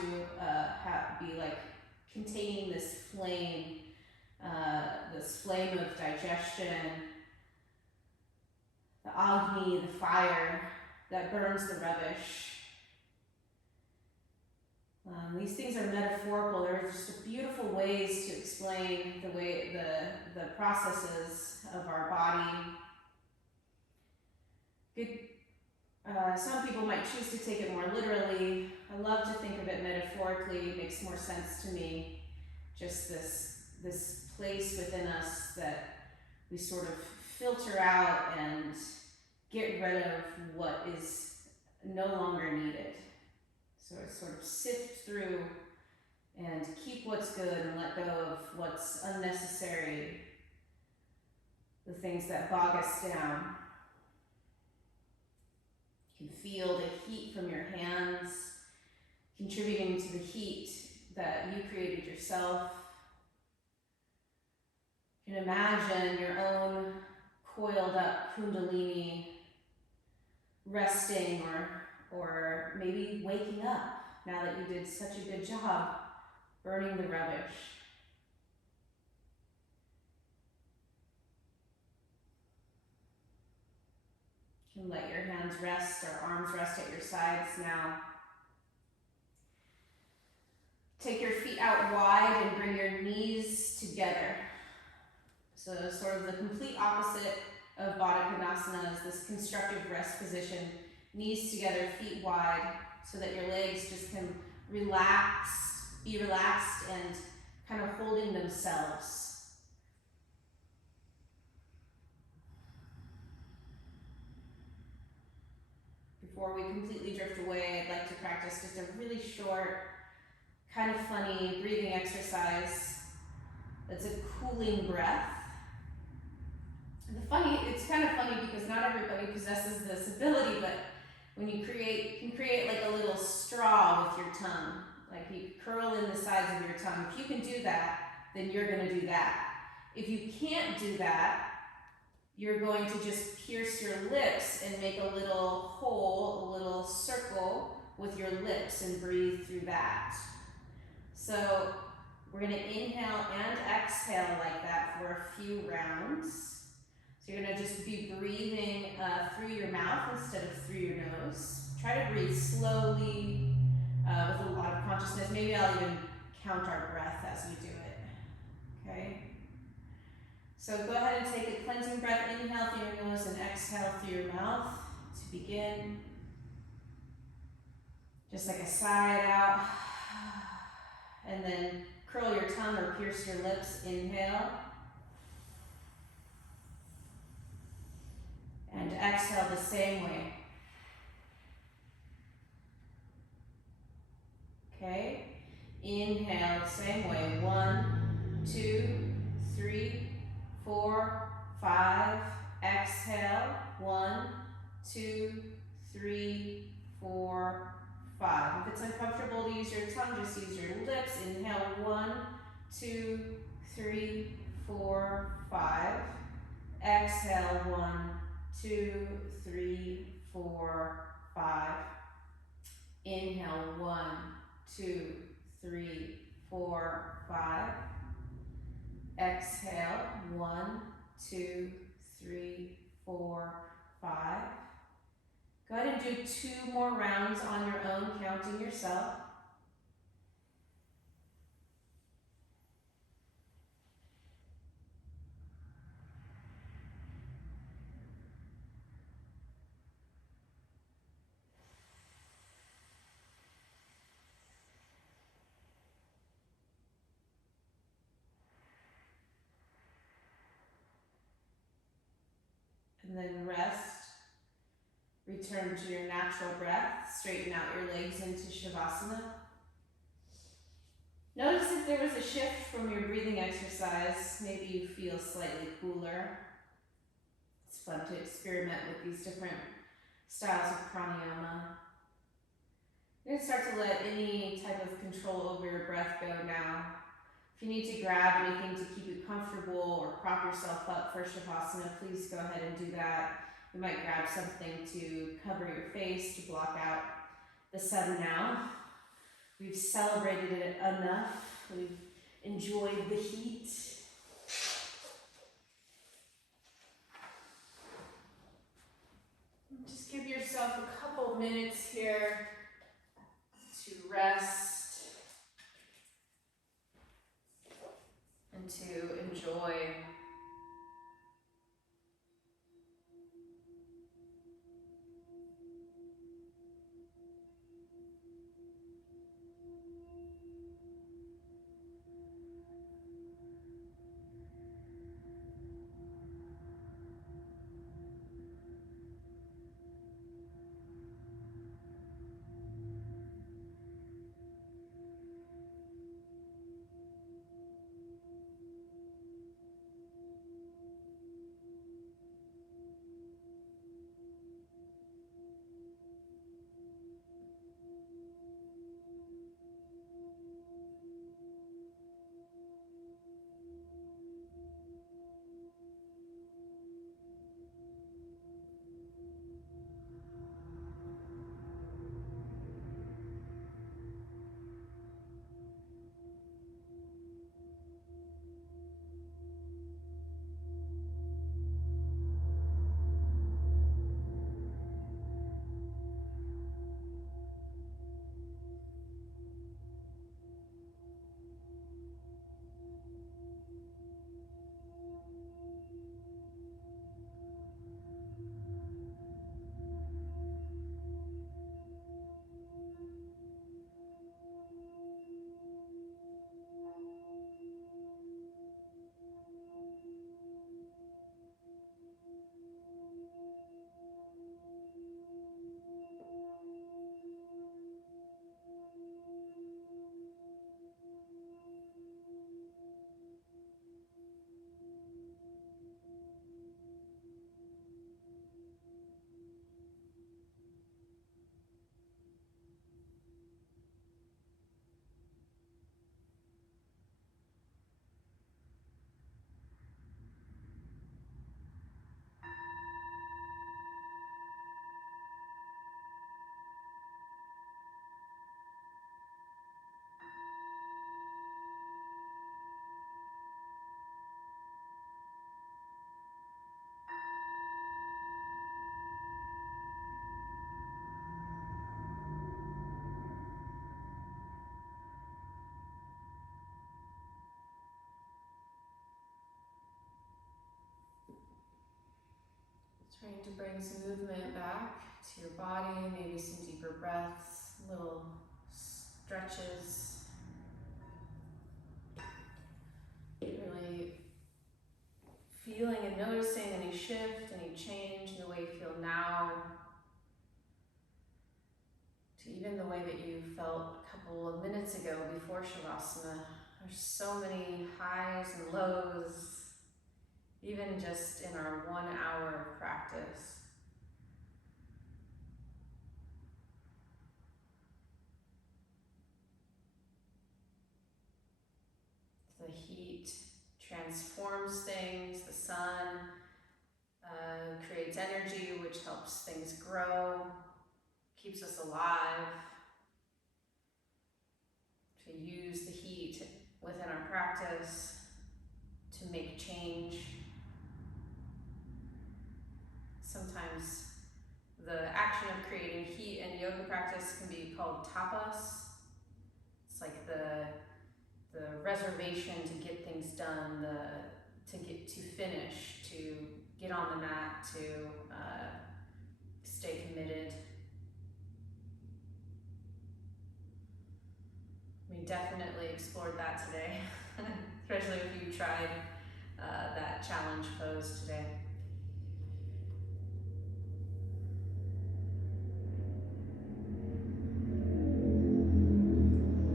be like containing this flame of digestion, the Agni, the fire that burns the rubbish. These things are metaphorical. They're just beautiful ways to explain the way the processes of our body. Some people might choose to take it more literally. I love to think of it metaphorically. It makes more sense to me. Just this place within us that we sort of filter out and get rid of what is no longer needed. So I sort of sift through and keep what's good and let go of what's unnecessary, the things that bog us down. You can feel the heat from your hands contributing to the heat that you created yourself. You can imagine your own coiled up kundalini resting or maybe waking up now that you did such a good job burning the rubbish. You can let your hands rest or arms rest at your sides now. Take your feet out wide and bring your knees together. So sort of the complete opposite of Baddha Konasana is this constructive rest position. Knees together, feet wide, so that your legs just can be relaxed and kind of holding themselves. Before we completely drift away, I'd like to practice just a really short, kind of funny breathing exercise that's a cooling breath. It's kind of funny because not everybody possesses this ability, but when you can create like a little straw with your tongue, like you curl in the sides of your tongue. If you can do that, then you're going to do that. If you can't do that, you're going to just pierce your lips and make a little hole, a little circle with your lips and breathe through that. So we're going to inhale and exhale like that for a few rounds. So you're going to just be breathing through your mouth instead of through your nose. Try to breathe slowly with a lot of consciousness. Maybe I'll even count our breath as we do it. Okay? So go ahead and take a cleansing breath. Inhale through your nose and exhale through your mouth to begin. Just like a side out. And then curl your tongue or pierce your lips. Inhale. And exhale the same way. Okay? Inhale the same way. 1, 2, 3, 4, 5. Exhale. 1, 2, 3, 4, 5. If it's uncomfortable to use your tongue, just use your lips. Inhale. 1, 2, 3, 4, 5. Exhale. 1, 2, 3, 4, 5. Inhale. 1, 2, 3, 4, 5. Exhale. 1, 2, 3, 4, 5. Go ahead and do 2 more rounds on your own, counting yourself. And then rest. Return to your natural breath. Straighten out your legs into Shavasana. Notice if there was a shift from your breathing exercise. Maybe you feel slightly cooler. It's fun to experiment with these different styles of pranayama. You're going to start to let any type of control over your breath go now. If you need to grab anything to keep you comfortable or prop yourself up for Shavasana, please go ahead and do that. You might grab something to cover your face to block out the sun now. We've celebrated it enough. We've enjoyed the heat. Just give yourself a couple minutes here to rest and to enjoy. Trying to bring some movement back to your body, maybe some deeper breaths, little stretches. Really feeling and noticing any shift, any change in the way you feel now, to even the way that you felt a couple of minutes ago before Shavasana. There's so many highs and lows, even just in our 1 hour of practice. The heat transforms things, the sun creates energy, which helps things grow, keeps us alive. To use the heat within our practice to make change. Sometimes the action of creating heat in yoga practice can be called tapas. It's like the reservation to get things done, to finish, to get on the mat, to stay committed. We definitely explored that today, especially if you tried that challenge pose today.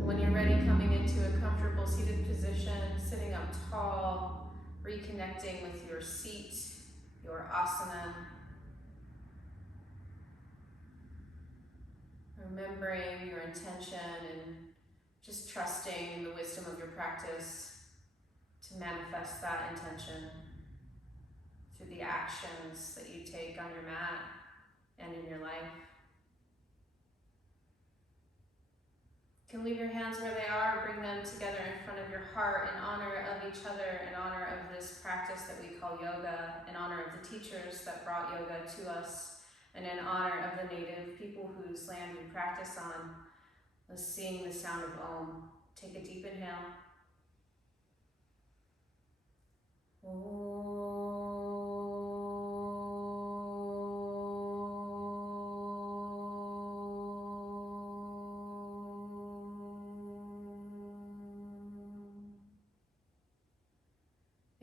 When you're ready, coming into a comfortable seated position, sitting up tall, reconnecting with your seat, your asana. Remembering your intention and just trusting in the wisdom of your practice to manifest that intention through the actions that you take on your mat and in your life. You can leave your hands where they are, bring them together in front of your heart in honor of each other, in honor of this practice that we call yoga, in honor of the teachers that brought yoga to us, and in honor of the native people whose land we practice on. Let's sing the sound of Om. Take a deep inhale.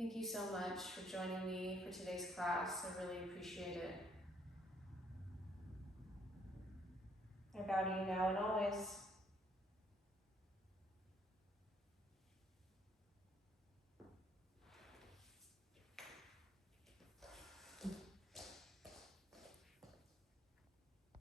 Thank you so much for joining me for today's class. I really appreciate it. I bow to you now and always.